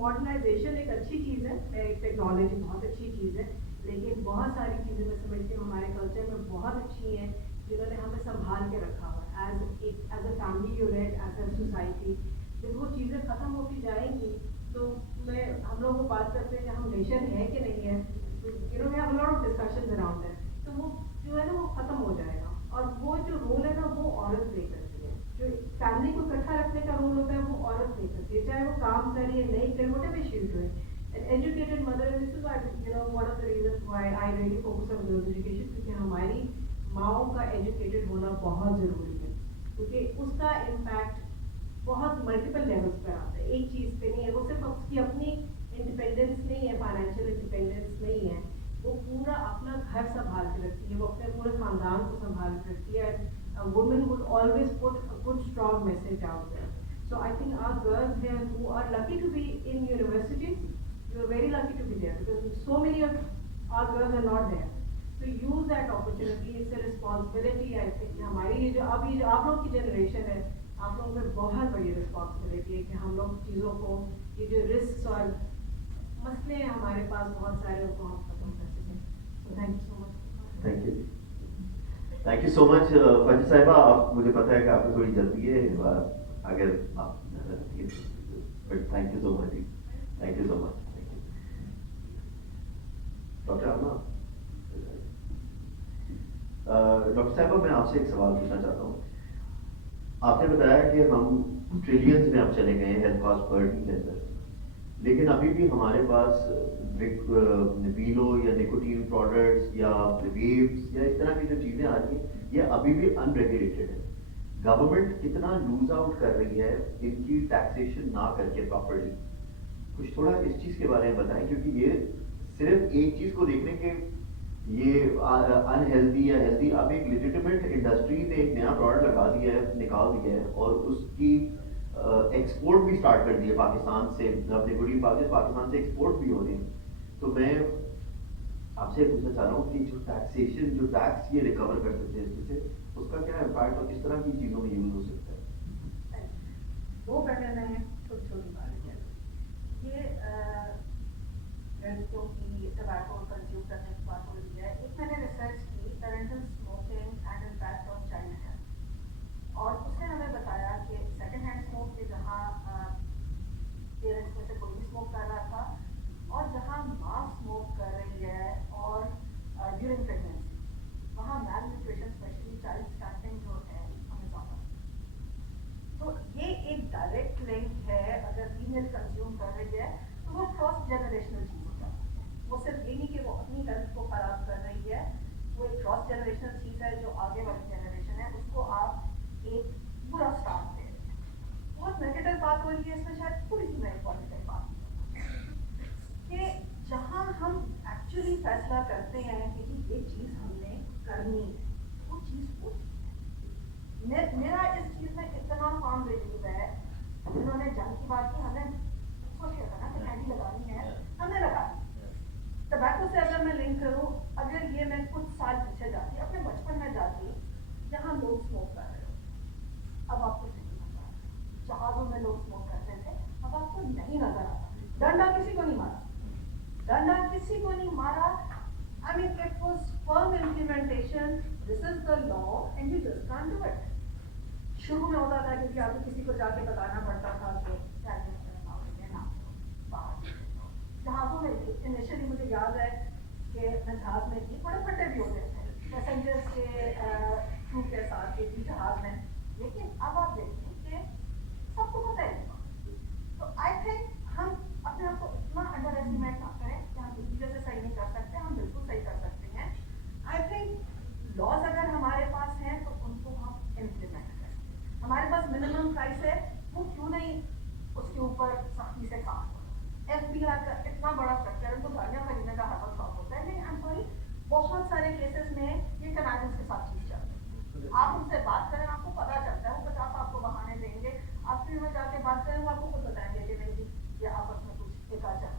Modernisation एक अच्छी चीज़ है, टेक्नोलॉजी बहुत अच्छी चीज़ है, लेकिन बहुत सारी चीज़ें मैं समझती हूँ हमारे कल्चर में बहुत अच्छी हैं जिन्होंने हमें संभाल के रखा हुआ है as a family unit, as a society. जब वो चीज़ें ख़त्म होती जाएंगी तो मैं हम लोग को बात करते हैं कि हम नेशन है कि नहीं है, we have a lot of discussions around that, तो वो जो है ना वो ख़त्म हो जाएगा। और वो जो रोल है ना वो औरत प्ले करती है, जो फैमिली को इकट्ठा रखने का रोल होता है वो औरत प्ले करती है, चाहे वो काम करे या नहीं करे, whatever she is doing. An educated mother, and this is why one of the reasons why I really focus on girls education, क्योंकि हमारी माओं का एजुकेटेड होना बहुत ज़रूरी है, क्योंकि उसका इम्पैक्ट बहुत मल्टीपल लेवल्स पर आता है, एक चीज़ पे नहीं है। वो सिर्फ उसकी अपनी इंडिपेंडेंस नहीं है, फाइनेंशियल इंडिपेंडेंस नहीं है, वो पूरा अपना घर संभाल के रखती है, वो अपने पूरे खानदान को संभाल के रखती है। Women would always put a good strong message out there. So I think our girls here who are lucky to be in universities, you are very lucky to be there because so many of our girls are not there. So use that opportunity. It's a responsibility. I think हमारी ये जो अभी जो आप लोग की generation है, आप लोगों पे बहुत बड़ी रिस्पॉन्सिबिलिटी है कि हम लोग चीज़ों को, ये जो रिस्क और मसले हैं हमारे पास बहुत सारे, उनको हम खत्म कर सकें। So thank you so much. Thank you so much फंज साहिबा। आप, मुझे पता है कि आपको थोड़ी जल्दी है, अगर आप but thank you so much जी, thank you so much. Doctor आना, डॉक्टर साहिबा मैं आपसे एक सवाल पूछना चाहता हूँ। आपने बताया कि हम ट्रिलियंस में अब चले गए हैं हेल्थ कॉस्ट बर्डन के अंदर, लेकिन अभी भी हमारे पास वीलो या निकोटीन प्रोडक्ट्स या वेव्स या इस तरह की जो चीज़ें आ रही हैं ये अभी भी अनरेगुलेटेड है। गवर्नमेंट कितना लूज आउट कर रही है इनकी टैक्सेशन ना करके प्रॉपर्ली, कुछ थोड़ा इस चीज़ के बारे में बताएं, क्योंकि ये सिर्फ एक चीज़ को देखने के ये अनहेल्दी या हेल्दी, अब एक लेजिटिमेट इंडस्ट्री ने एक नया प्रोडक्ट लगा दिया है, निकाल दिया है और उसकी एक्सपोर्ट भी स्टार्ट कर दी है पाकिस्तान से, अपने गुडी पाकिस्तान से एक्सपोर्ट भी हो रहे हैं। तो मैं आपसे पूछना चाह रहा हूँ कि जो टैक्सेशन, जो टैक्स ये रिकवर कर सकते हैं इससे, उसका क्या इम्पैक्ट और किस तरह की चीज़ों में यूज हो सकता है? वो पहले मैं छोटी छोटी बातें कहती, ये लड़कियों की टबैको कंज्यूम करने की बात हो रही है। एक मैंने रिसर्च की, parental smoking and impact on child health, और उसने हमें बताया कि सेकेंड हैंड स्मोक के जहाँ पेरेंट्स में से कोई भी स्मोक कर रहा था और जहाँ माँ स्मोक कर रही है और ड्यूरिंग प्रेगनेंसी, वहाँ मैल न्यूट्रिशन स्पेशली चाइल्ड स्टैंडिंग जो है हमें ज़्यादा। तो ये एक डायरेक्ट लिंक है, अगर फीमेल कंज्यूम कर रही है तो वो क्रॉस जनरेशनल चीज़ हो जाती है। वो सिर्फ ये नहीं कि वो अपनी हेल्थ को ख़राब कर रही है, वो एक क्रॉस जनरेशनल चीज़ है जो आगे वाली जनरेशन है उसको आप एक बुरा स्टार्ट दे रहे हैं। बहुत नेगेटिव बात हो रही है इसमें, शायद थोड़ी सी मैं पॉजिटिव बात कि जहाँ हम एक्चुअली फैसला करते हैं कि ये चीज़ हमने करनी है, वो चीज़ होती है। मेरा इस चीज़ में इतना फॉर्म बिलीव है, उन्होंने जंग की बात की, हमने सोच लिया था ना कि कैंडी लगानी है, हमने लगा दी। टबैको से अगर मैं लिंक करूँ, अगर ये मैं कुछ साल पीछे जाती, अपने बचपन में जाती, जहाँ लोग स्मोक कर रहे हो, अब आपको नहीं नजर आता। जहाज़ों में लोग स्मोक करते थे, अब आपको नहीं नजर आता। डंडा किसी को नहीं मारा, डंडा किसी को नहीं मारा। I mean, it was firm implementation. This is the law, and you just can't do it. शुरू में होता था क्योंकि आपको किसी को जाके बताना पड़ता था कि जहाज़ों में भी इनिशियली मुझे याद है कि मैं जहाज़ में थी, बड़े फटे भी होते थे पैसेंजर्स के क्रू के साथ के भी जहाज़ में, लेकिन अब आप देखिए कि सबको पता है। तो आई थिंक हम अपने आप को इतना अंडर एस्टिमेट ना करें कि हम दूसरी जैसे सही नहीं कर सकते, हम बिल्कुल सही कर सकते हैं। आई थिंक लॉज अगर हमारे पास हैं तो उनको हम इम्प्लीमेंट करें। हमारे पास मिनिमम प्राइस है, वो क्यों नहीं उसके ऊपर सख्ती से काम करें। FBR का इतना बड़ा स्ट्रक्चर है, तो गाड़ियाँ खरीदने का हर वक्त शौक होता है, नहीं आई एम सॉरी, बहुत सारे केसेस में ये कनाइजेंस के साथ चीज चलती है। आप उनसे बात करें, आपको पता चलता है, वो 50 आपको बहाने देंगे, आप फिर में जाके बात करें, वो आपको खुद बताएंगे कि नहीं जी ये आपस में कुछ एक चलता है।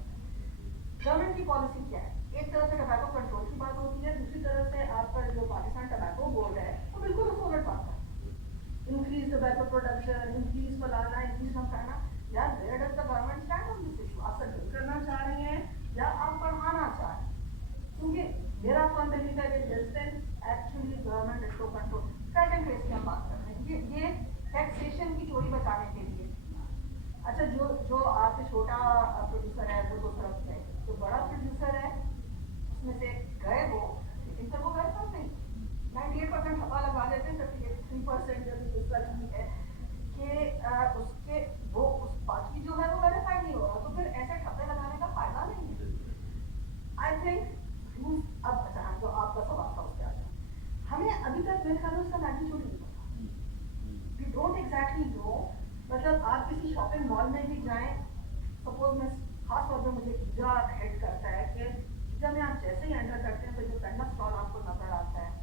गवर्नमेंट की पॉलिसी क्या है? एक तरफ से टबैको कंट्रोल की बात होती है, दूसरी तरफ से आपका जो पाकिस्तान टबैको बोर्ड है वो बिल्कुल उसको उलट बात करता है। इंक्रीज टबैको प्रोडक्शन, इंक्रीज फलाना, इंक्रीज हम करना। यार where does the government stand on this issue? जो बड़ा प्रोड्यूसर है उसमें से गए वो, लेकिन फिर वो गए कब नहीं, 98% हवा लगा देते हैं, 53% जब रिसर्च की है कि उसके वो उस बाकी जो है वो वेरीफाई नहीं हो रहा, तो फिर ऐसे ठप्पे लगाने का फायदा नहीं है। आई थिंक अब अच्छा हम जो आपका सवाल था उसके आगे हमें अभी तक मेरे ख्याल में उसका मैग्नीट्यूड नहीं पता, वी डोंट एग्जैक्टली नो। मतलब आप किसी शॉपिंग मॉल में भी जाएं, सपोज मैं खास तौर पे मुझे ईजा हेड करता है कि ईजा में आप जैसे ही एंटर करते हैं तो जो पहला स्टॉल आपको नजर आता है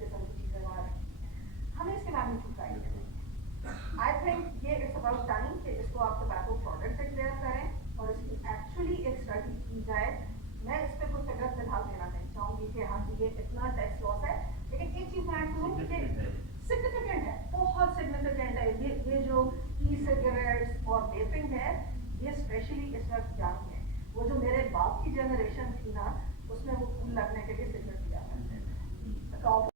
किस्म की चीजें वहाँ रखी हैं, हमें इसके मैग्नीट्यूड का आइडिया नहीं। आई थिंक ये इट्स अबाउट टाइम कि इसको आप टोबैको प्रोडक्ट डिक्लेयर करें और इसकी एक्चुअली एक स्टडी की जाए। मैं इस पर कोई फिगर फिलहाल देना नहीं चाहूंगी कि हाँ ये इतना टैक्स लॉस है, लेकिन एक चीज मैं ऐड करूँ कि सिग्निफिकेंट है, बहुत सिग्निफिकेंट है। ये जो ई सिगरेट्स और वेपिंग है ये स्पेशली इस वक्त यंग है, वो जो मेरे बाप की जनरेशन थी ना उसमें वो लगने के लिए सिगरेट लिया करते थे।